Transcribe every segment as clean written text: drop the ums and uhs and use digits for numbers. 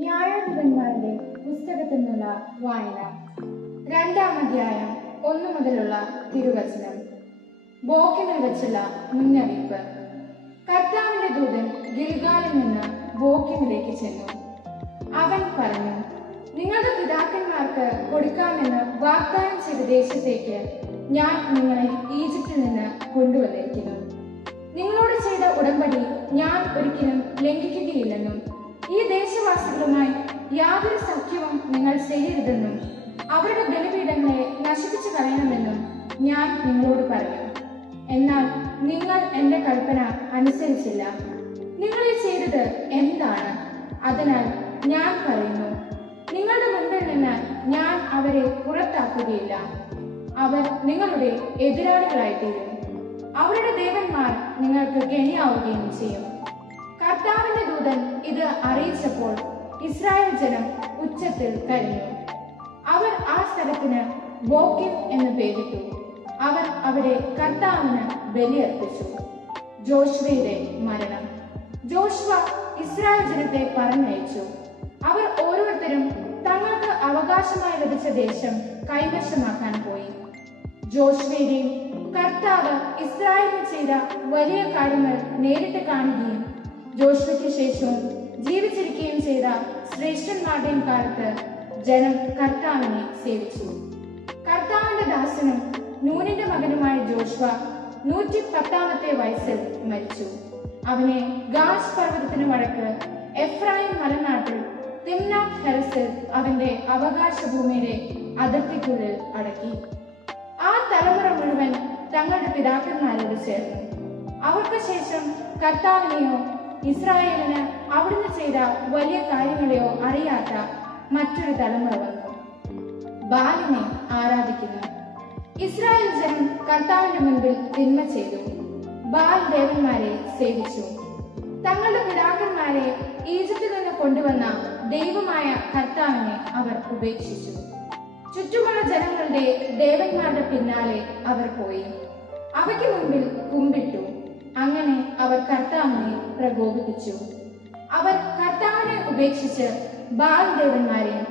ന്യായാധിപന്മാരുടെ പുസ്തകത്തിൽ നിന്നുള്ള വായന 2-ാം അധ്യായം 1 മുതലുള്ള തിരുവചനം. ബോക്കിനിൽ വെച്ചുള്ള മുന്നറിയിപ്പ്. കർത്താവിന്റെ ദൂതൻ ഗിൽഗാലിൽ നിന്ന് ബോക്കിനിലേക്ക് ചെന്നു. അവൻ പറഞ്ഞു, നിങ്ങളുടെ പിതാക്കന്മാർക്ക് കൊടുക്കാമെന്ന് വാഗ്ദാനം ചെയ്ത ദേശത്തേക്ക് ഞാൻ നിങ്ങളെ ഈജിപ്തിൽ നിന്ന് കൊണ്ടുവന്നിരിക്കുന്നു. നിങ്ങളോട് ചെയ്ത ഉടമ്പടി ഞാൻ ഒരിക്കലും ലംഘിക്കുകയില്ലെന്നും ഈ ദേശവാസികളുമായി യാതൊരു സഖ്യവും നിങ്ങൾ ചെയ്യരുതെന്നും അവരുടെ ബലിപീഠങ്ങളെ നശിപ്പിച്ചു കളയണമെന്നും ഞാൻ നിങ്ങളോട് പറഞ്ഞു. എന്നാൽ നിങ്ങൾ എന്റെ കൽപ്പന അനുസരിച്ചില്ല. നിങ്ങൾ ഈ ചെയ്തത് എന്താണ്? അതിനാൽ ഞാൻ പറയുന്നു, നിങ്ങളുടെ മുൻപിൽ നിന്ന് ഞാൻ അവരെ പുറത്താക്കുകയില്ല. അവർ നിങ്ങളുടെ എതിരാളികളായിത്തീരും. അവരുടെ ദേവന്മാർ നിങ്ങൾക്ക് കെണിയാവുകയും ചെയ്യും. കർത്താവിന്റെ ദൂതൻ ഇത് അറിയിച്ചപ്പോൾ ഇസ്രായേൽ ജനം ഉച്ചത്തിൽ കരഞ്ഞു. അവർ ആ സ്ഥലത്തിന് ബോക്കിൻ എന്ന് പേരിട്ടു. അവർ അവിടെ കർത്താവിന് ബലിയർപ്പിച്ചു. ജോഷുവയുടെ മരണം. ജോഷുവ ഇസ്രായേൽ ജനത്തെ പറഞ്ഞയച്ചു. അവർ ഓരോരുത്തരും തങ്ങൾക്ക് അവകാശമായി ലഭിച്ച ദേശം കൈവശമാക്കാൻ പോയി. ജോഷുവയുടെയും കർത്താവ് ഇസ്രായേലിന് ചെയ്ത വലിയ കാര്യങ്ങൾ നേരിട്ട് കാണുകയും ജോഷുവയ്ക്ക് ശേഷവും ജീവിച്ചിരിക്കുകയും ചെയ്ത ശ്രേഷ്ഠന്മാരുടെയും കാലത്ത് ജനം കർത്താവിനെ സേവിച്ചു. കർത്താവിന്റെ ദാസനും നൂനിന്റെ മകനുമായ ജോഷുവ 110-ാമത്തെ വയസ്സിൽ മരിച്ചു. അവനെ ഗാഷ് പർവ്വതത്തിന് വടക്ക് എഫ്രായിം മലനാട്ടിൽ തിമ്നാത്ത് ഹെരസിൽ അവന്റെ അവകാശ ഭൂമിയുടെ അതിർത്തിക്കുള്ളിൽ അടക്കി. ആ തലമുറ മുഴുവൻ തങ്ങളുടെ പിതാക്കന്മാരോട് ചേർന്നു. അവർക്ക് ശേഷം കർത്താവിനെയോ ഇസ്രായേലിന് അവിടുന്ന് ചെയ്ത വലിയ കാര്യങ്ങളെയോ അറിയാത്ത മറ്റൊരു തലമുറ വന്നു. ബാലിനെ ആരാധിക്കുന്നു. ഇസ്രായേൽ ജനം കർത്താവിന്റെ മുൻപിൽ തിന്മ ചെയ്തു. ബാൽ ദേവന്മാരെ സേവിച്ചു. തങ്ങളുടെ പിതാക്കന്മാരെ ഈജിപ്തിൽ നിന്ന് കൊണ്ടുവന്ന ദൈവമായ കർത്താവിനെ അവർ ഉപേക്ഷിച്ചു. ചുറ്റുമുള്ള ജനങ്ങളുടെ ദേവന്മാരുടെ പിന്നാലെ അവർ പോയി. അവയ്ക്ക് മുൻപിൽ കുമ്പിട്ടു. അങ്ങനെ അവർ കർത്താവിനെ പ്രകോപിപ്പിച്ചു. അവർ കർത്താവിനെ ഉപേക്ഷിച്ച് ബാൽ ദേവന്മാരെയും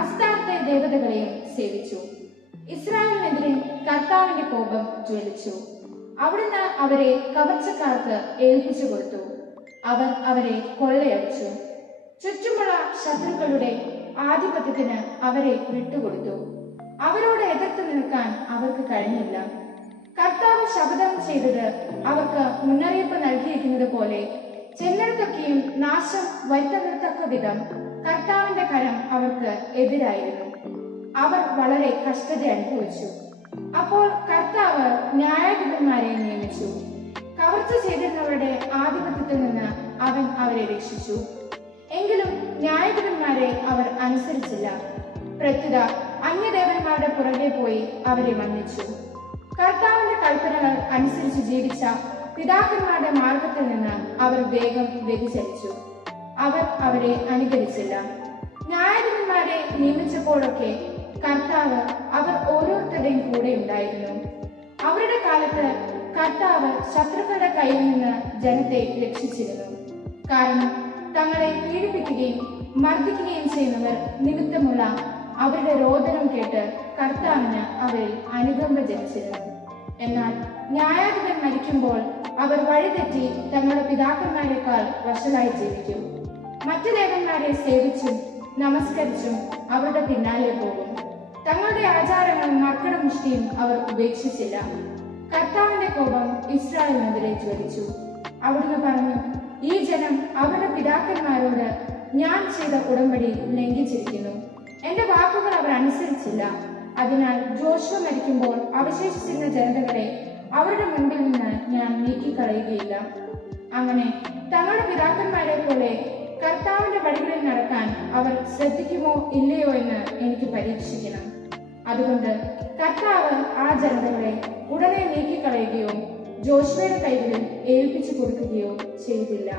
അസ്താർത്തെ ദേവതകളെയും സേവിച്ചു. ഇസ്രായേലിനെതിരെ കർത്താവിന്റെ കോപം ജ്വലിച്ചു. അവിടുന്ന് അവരെ കവർച്ചക്കാർക്ക് ഏൽപ്പിച്ചു കൊടുത്തു. അവർ അവരെ കൊള്ളയടിച്ചു. ചുറ്റുമുള്ള ശത്രുക്കളുടെ ആധിപത്യത്തിന് അവരെ വിട്ടുകൊടുത്തു. അവരോട് എതിർത്ത് നിൽക്കാൻ അവർക്ക് കഴിഞ്ഞില്ല. കർത്താവ് ശപഥം ചെയ്തത് അവർക്ക് മുന്നറിയിപ്പ് നൽകിയിരിക്കുന്നത് പോലെ ചെന്നിടത്തൊക്കെയും നാശം വരുത്തത്തക്ക വിധം കർത്താവിന്റെ കരം അവർക്ക് എതിരായിരുന്നു. അവർ വളരെ കഷ്ടത അനുഭവിച്ചു. അപ്പോൾ കർത്താവ് ന്യായാധിപന്മാരെ നിയമിച്ചു. കവർച്ച ചെയ്തിരുന്നവരുടെ ആധിപത്യത്തിൽ നിന്ന് അവൻ അവരെ രക്ഷിച്ചു. എങ്കിലും ന്യായാധിപന്മാരെ അവർ അനുസരിച്ചില്ല. പ്രത്യുത അന്യദേവന്മാരുടെ പുറകെ പോയി അവരെ വന്ദിച്ചു. കർത്താവിന്റെ കൽപ്പനകൾ അനുസരിച്ച് ജീവിച്ച പിതാക്കന്മാരുടെ മാർഗത്തിൽ നിന്ന് അവർ വേഗം വ്യതിചലിച്ചു. അവർ അവരെ അനുകരിച്ചില്ല. ന്യായാധിപന്മാരെ നിയമിച്ചപ്പോഴൊക്കെ കർത്താവ് അവർ ഓരോരുത്തരുടെയും കൂടെ ഉണ്ടായിരുന്നു. അവരുടെ കാലത്ത് കർത്താവ് ശത്രുക്കളുടെ കയ്യിൽ നിന്ന് ജനത്തെ രക്ഷിച്ചിരുന്നു. കാരണം തങ്ങളെ പീഡിപ്പിക്കുകയും മർദ്ദിക്കുകയും ചെയ്യുന്നവർ നിമിത്തമുള്ള അവരുടെ രോദനം കേട്ട് കർത്താവിന് അവരിൽ അനുകമ്പ ജനിച്ചിരുന്നു. എന്നാൽ ന്യായാധിപൻ മരിക്കുമ്പോൾ അവർ വഴിതെറ്റി തങ്ങളുടെ പിതാക്കന്മാരെക്കാൾ വഷളായി ജീവിക്കും. മറ്റു ദേവന്മാരെ സേവിച്ചും നമസ്കരിച്ചും അവരുടെ പിന്നാലെ പോകും. തങ്ങളുടെ ആചാരങ്ങളും മർക്കടമുഷ്ടിയും അവർ ഉപേക്ഷിച്ചില്ല. കർത്താവിന്റെ കോപം ഇസ്രായേലിനെതിരെ ജ്വലിച്ചു. അവിടുന്ന് പറഞ്ഞു, ഈ ജനം അവരുടെ പിതാക്കന്മാരോട് ഞാൻ ചെയ്ത ഉടമ്പടി ലംഘിച്ചിരിക്കുന്നു. എന്റെ വാക്കുകൾ അവർ അനുസരിച്ചില്ല. അതിനാൽ ജോഷുവ മരിക്കുമ്പോൾ അവശേഷിച്ചിരുന്ന ജനതകളെ അവരുടെ മുൻപിൽ നിന്ന് ഞാൻ നീക്കിക്കളയുകയില്ല. അങ്ങനെ തങ്ങളുടെ പിതാക്കന്മാരെ പോലെ കർത്താവിന്റെ വഴികളിൽ നടക്കാൻ അവർ ശ്രദ്ധിക്കുമോ ഇല്ലയോ എന്ന് എനിക്ക് പരീക്ഷിക്കണം. അതുകൊണ്ട് കർത്താവ് ആ ജനതകളെ ഉടനെ നീക്കിക്കളയുകയോ ജോഷുവയുടെ കൈകളിൽ ഏൽപ്പിച്ചു കൊടുക്കുകയോ ചെയ്തില്ല.